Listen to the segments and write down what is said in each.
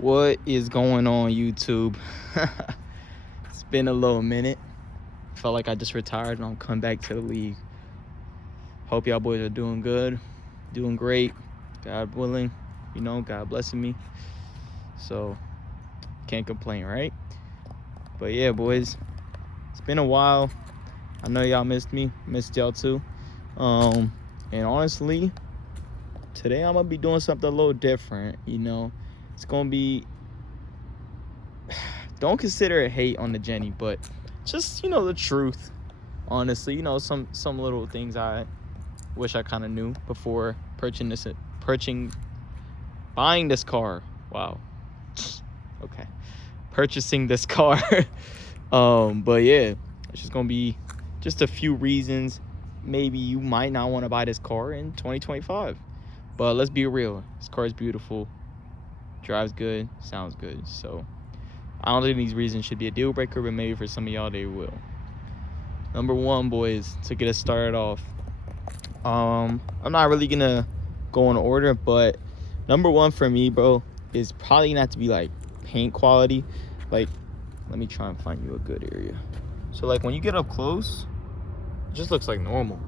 What is going on, YouTube? It's been a little minute. Felt like I just retired and I'm coming back to the league. Hope y'all boys are doing good, doing great. God willing, God blessing me. So can't complain, right? But yeah, boys, it's been a while. I know y'all missed me, missed y'all too. And honestly, today I'm gonna be doing something a little different. It's gonna be, don't consider it hate on the Jenny, but just the truth. Honestly, some little things I wish I kind of knew before buying this car. Wow. Okay, purchasing this car. But yeah, it's just gonna be just a few reasons maybe you might not want to buy this car in 2025. But let's be real, this car is beautiful, drives good, sounds good. So I don't think these reasons should be a deal breaker, but maybe for some of y'all they will. Number one, boys, to get us started off, I'm not really gonna go in order, but number one for me, bro, is probably not to be like paint quality. Like, let me try and find you a good area. So like when you get up close, it just looks like normal.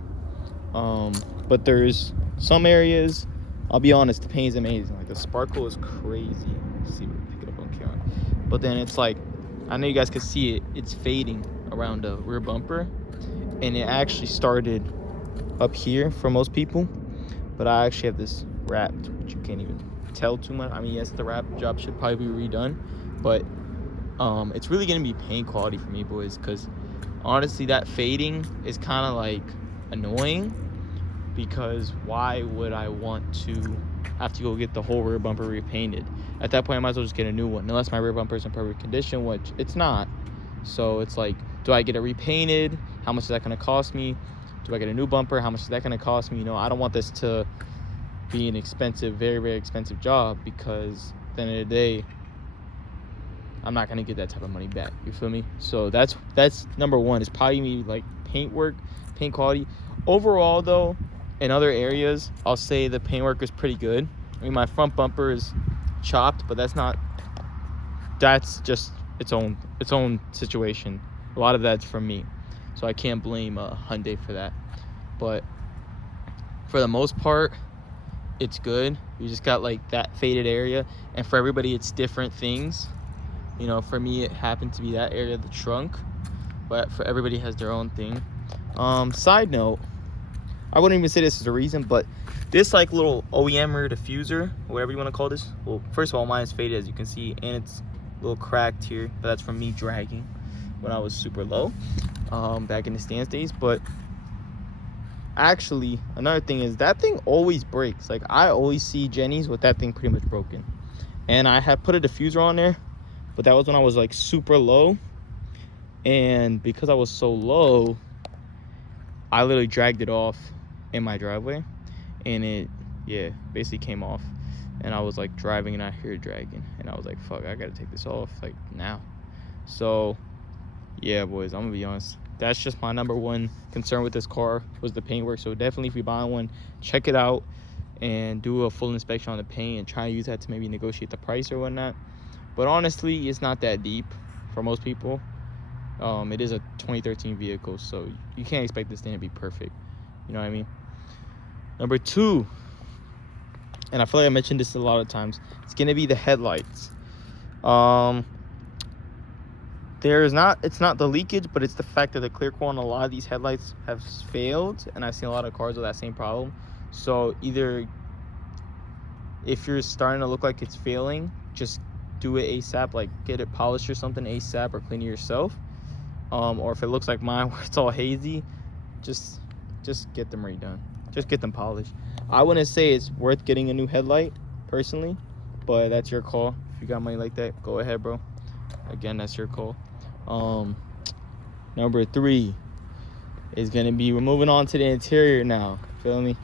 But there's some areas, I'll be honest, the paint is amazing. Like the sparkle is crazy. Let's see if we can pick it up on camera. But then it's like, I know you guys can see it, it's fading around the rear bumper, and it actually started up here for most people, but I actually have this wrapped, which you can't even tell too much. I mean, yes, the wrap job should probably be redone, but it's really gonna be paint quality for me, boys, because honestly that fading is kind of like annoying, because why would I want to have to go get the whole rear bumper repainted? At that point, I might as well just get a new one, unless my rear bumper is in perfect condition, which it's not. So it's like, do I get it repainted? How much is that going to cost me? Do I get a new bumper? How much is that going to cost me? I don't want this to be an expensive, very, very expensive job, because at the end of the day, I'm not going to get that type of money back. You feel me? So that's number one. It's probably me, like paint work, paint quality. Overall, though, in other areas, I'll say the paint work is pretty good. I mean, my front bumper is chopped, but that's just its own situation. A lot of that's from me, so I can't blame Hyundai for that. But for the most part, it's good. You just got like that faded area, and for everybody it's different things. For me it happened to be that area of the trunk, but for everybody has their own thing. Side note, I wouldn't even say this is a reason, but this like little OEM rear diffuser, whatever you want to call this, well, first of all, mine is faded, as you can see, and it's a little cracked here, but that's from me dragging when I was super low, back in the stance days. But actually, another thing is that thing always breaks. Like, I always see Jennies with that thing pretty much broken, and I had put a diffuser on there, but that was when I was like super low, and because I was so low, I literally dragged it off in my driveway, and it basically came off, and I was like driving and I hear it dragging, and I was like, fuck, I gotta take this off like now. So yeah, boys, I'm gonna be honest, that's just my number one concern with this car, was the paint work. So definitely, if you're buying one, check it out and do a full inspection on the paint and try and use that to maybe negotiate the price or whatnot. But honestly, it's not that deep for most people. It is a 2013 vehicle, so you can't expect this thing to be perfect. You know what I mean? Number two, and I feel like I mentioned this a lot of times, it's gonna be the headlights. It's not the leakage, but it's the fact that the clear coat on a lot of these headlights have failed, and I've seen a lot of cars with that same problem. So either, if you're starting to look like it's failing, just do it ASAP, like get it polished or something ASAP, or clean it yourself. Or if it looks like mine where it's all hazy, just get them redone, just get them polished. I wouldn't say it's worth getting a new headlight personally, but that's your call. If you got money like that, go ahead, bro. Again, that's your call. Number three is gonna be, we're moving on to the interior now. Feel me?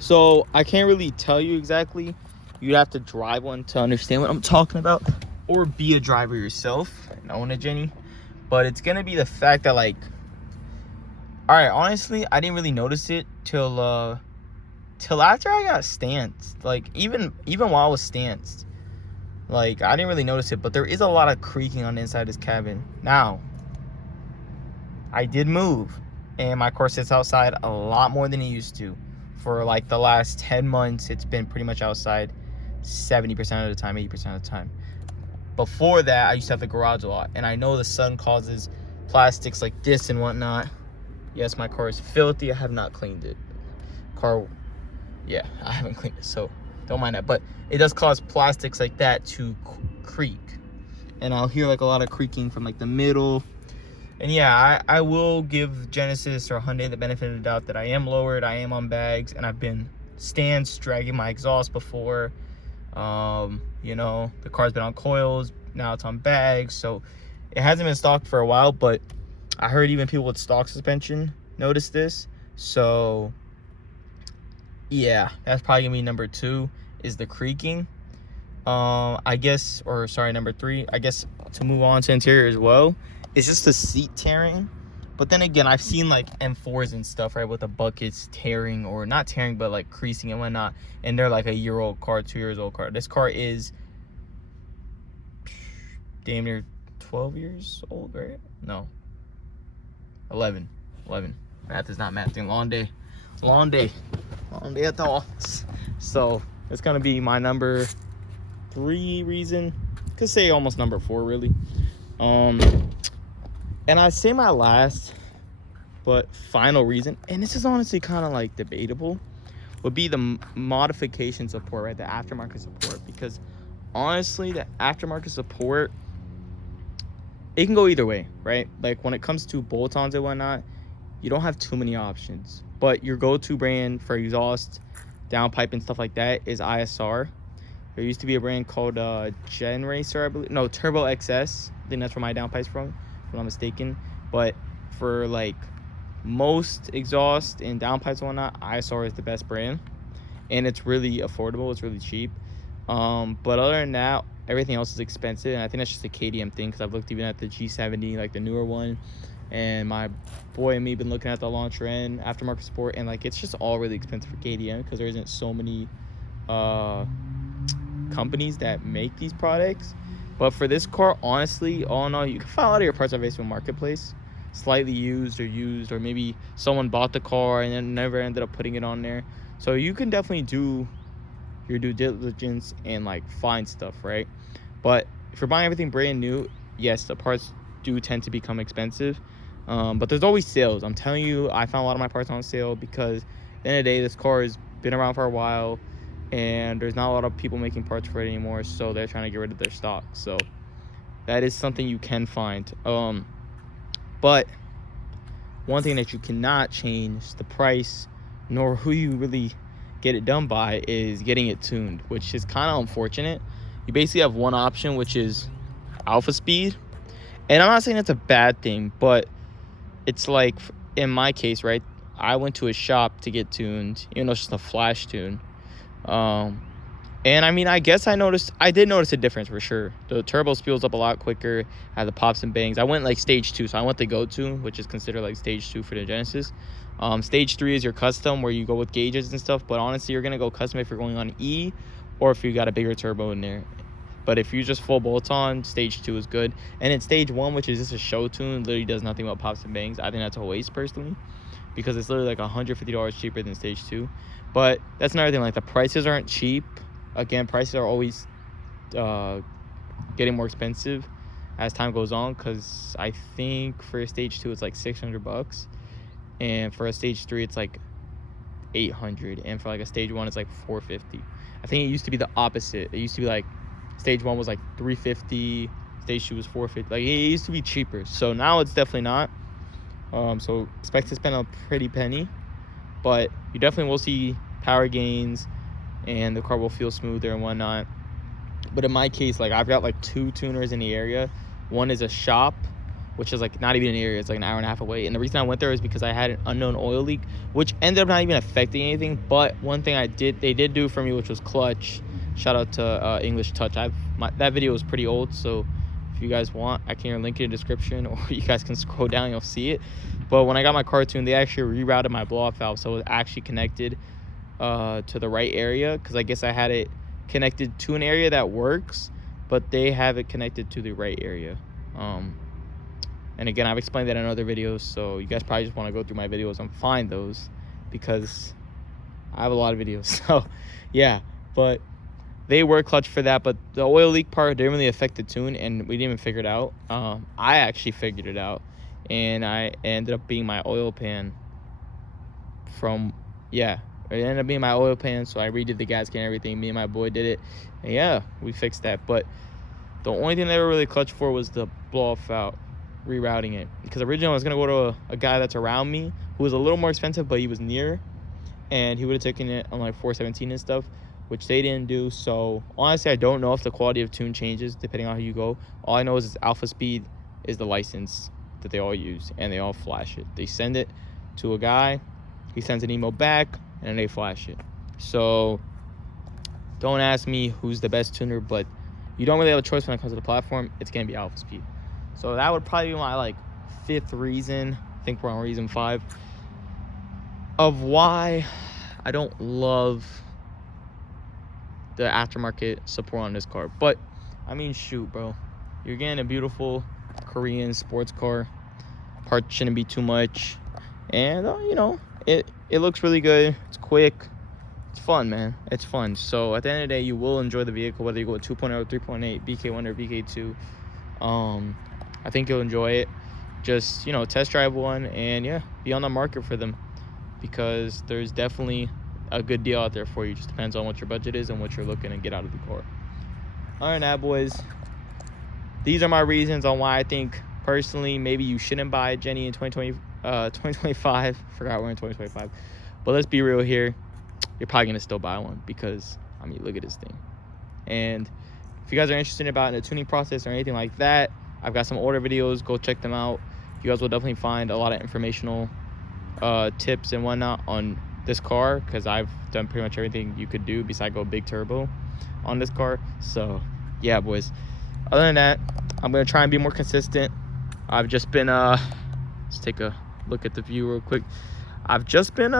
So I can't really tell you exactly. You'd have to drive one to understand what I'm talking about, or be a driver yourself and own a Jenny. But it's gonna be the fact that, like, all right, honestly, I didn't really notice it till till after I got stanced. Like, even while I was stanced, like, I didn't really notice it, but there is a lot of creaking on the inside of this cabin. Now, I did move, and my car sits outside a lot more than it used to. For like the last 10 months, it's been pretty much outside 70% of the time, 80% of the time. Before that, I used to have the garage a lot, and I know the sun causes plastics like this and whatnot. Yes, my car is filthy. I have not cleaned it. Yeah, I haven't cleaned it, so don't mind that. But it does cause plastics like that to creak, and I'll hear like a lot of creaking from like the middle. And yeah, I will give Genesis or Hyundai the benefit of the doubt that I am lowered, I am on bags, and I've been dragging my exhaust before. You know, the car's been on coils, now it's on bags, so it hasn't been stocked for a while, but I heard even people with stock suspension notice this. So yeah, that's probably gonna be number 2, is the creaking. I guess, or sorry, number 3, I guess, to move on to interior as well, it's just the seat tearing. But then again, I've seen like M4s and stuff, right, with the buckets tearing, or not tearing, but like creasing and whatnot, and they're like a year-old car, 2 years old car. This car is damn near 12 years old, right? No, 11. Math is not mathing. Long day at the office. So it's gonna be my number 3 reason, could say almost number 4 really. And I'd say my last but final reason, and this is honestly kind of like debatable, would be the modification support, right? The aftermarket support. Because honestly, the aftermarket support, it can go either way, right? Like when it comes to bolt-ons and whatnot, you don't have too many options. But your go-to brand for exhaust, downpipe, and stuff like that is ISR. There used to be a brand called Gen Racer, I believe. No, Turbo XS. I think that's where my downpipe's from, if I'm not mistaken. But for like most exhaust and downpipes and whatnot, ISR is the best brand, and it's really affordable. It's really cheap. But other than that, everything else is expensive, and I think that's just a KDM thing, because I've looked even at the G70, like the newer one, and my boy and me been looking at the launcher end aftermarket support, and like it's just all really expensive for KDM because there isn't so many companies that make these products. But for this car, honestly, all in all, you can find a lot of your parts on Facebook Marketplace, slightly used, or maybe someone bought the car and then never ended up putting it on there. So you can definitely do your due diligence and like find stuff, right? But if you're buying everything brand new, yes, the parts do tend to become expensive. But there's always sales. I'm telling you, I found a lot of my parts on sale because at the end of the day, this car has been around for a while, and there's not a lot of people making parts for it anymore, so they're trying to get rid of their stock. So that is something you can find. But one thing that you cannot change the price, nor who you really get it done by, is getting it tuned, which is kind of unfortunate. You basically have one option, which is alpha speed, and I'm not saying that's a bad thing, but it's like, in my case, right, I went to a shop to get tuned, even though it's just a flash tune. And I mean, I guess I did notice a difference for sure. The turbo speeds up a lot quicker, had the pops and bangs. I went like stage 2, so I went the go-to, which is considered like stage 2 for the Genesis. Stage 3 is your custom, where you go with gauges and stuff, but honestly, you're gonna go custom if you're going on E, or if you got a bigger turbo in there. But if you just full bolt-on, stage 2 is good. And in stage 1, which is just a show tune, literally does nothing but pops and bangs, I think that's a waste personally, because it's literally like $150 cheaper than stage 2. But that's another thing, like the prices aren't cheap. Again, prices are always getting more expensive as time goes on, because I think for a stage 2 it's like $600, and for a stage 3 it's like $800, and for like a stage 1 it's like $450. I think it used to be the opposite. It used to be like stage 1 was like $350, stage 2 was $450. Like, it used to be cheaper. So now it's definitely not. So expect to spend a pretty penny, but you definitely will see power gains, and the car will feel smoother and whatnot. But in my case, like, I've got like 2 tuners in the area. One is a shop, which is like not even an area, it's like an hour and a half away. And the reason I went there is because I had an unknown oil leak, which ended up not even affecting anything. But one thing they did do for me, which was clutch. Shout out to English Touch. That video was pretty old, so if you guys want, I can link it in the description, or you guys can scroll down, you'll see it. But when I got my car tuned, they actually rerouted my blow-off valve, so it was actually connected to the right area, because I guess I had it connected to an area that works, but they have it connected to the right area. And again, I've explained that in other videos, so you guys probably just want to go through my videos and find those, because I have a lot of videos. So yeah, but they were clutch for that. But the oil leak part didn't really affect the tune, and we didn't even figure it out. I actually figured it out, and I ended up being my oil pan from, yeah, it ended up being my oil pan. So I redid the gasket and everything. Me and my boy did it, and yeah, we fixed that. But the only thing they were really clutch for was the blow off valve, rerouting it, because originally I was gonna go to a guy that's around me who was a little more expensive, but he was near, and he would have taken it on like 417 and stuff, which they didn't do. So honestly, I don't know if the quality of tune changes depending on how you go. All I know is Alpha Speed is the license that they all use, and they all flash it. They send it to a guy, he sends an email back, and then they flash it. So don't ask me who's the best tuner, but you don't really have a choice when it comes to the platform. It's gonna be Alpha Speed. So that would probably be my like 5th reason. I think we're on reason 5 of why I don't love the aftermarket support on this car. But I mean, shoot, bro, you're getting a beautiful Korean sports car. Parts shouldn't be too much, and you know, it looks really good. It's quick. It's fun, man. It's fun. So at the end of the day, you will enjoy the vehicle, whether you go with 2.0, 3.8, BK1 or BK2. I think you'll enjoy it. Just, you know, test drive one, and yeah, be on the market for them, because there's definitely a good deal out there for you. Just depends on what your budget is and what you're looking to get out of the car. All right, now, boys, these are my reasons on why I think personally maybe you shouldn't buy a Jenny in 2025. Forgot we're in 2025, but let's be real here. You're probably gonna still buy one, because I mean, look at this thing. And if you guys are interested about the tuning process or anything like that, I've got some order videos. Go check them out. You guys will definitely find a lot of informational tips and whatnot on this car, because I've done pretty much everything you could do besides go big turbo on this car. So yeah, boys, other than that, I'm gonna try and be more consistent. I've just been let's take a look at the view real quick. I've just been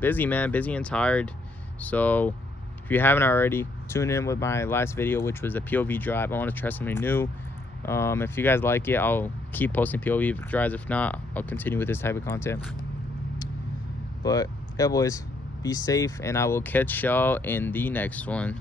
busy, man, busy and tired. So if you haven't already, tune in with my last video, which was a POV drive. I want to try something new. If you guys like it, I'll keep posting POV drives. If not, I'll continue with this type of content. But yeah, boys, be safe, and I will catch y'all in the next one.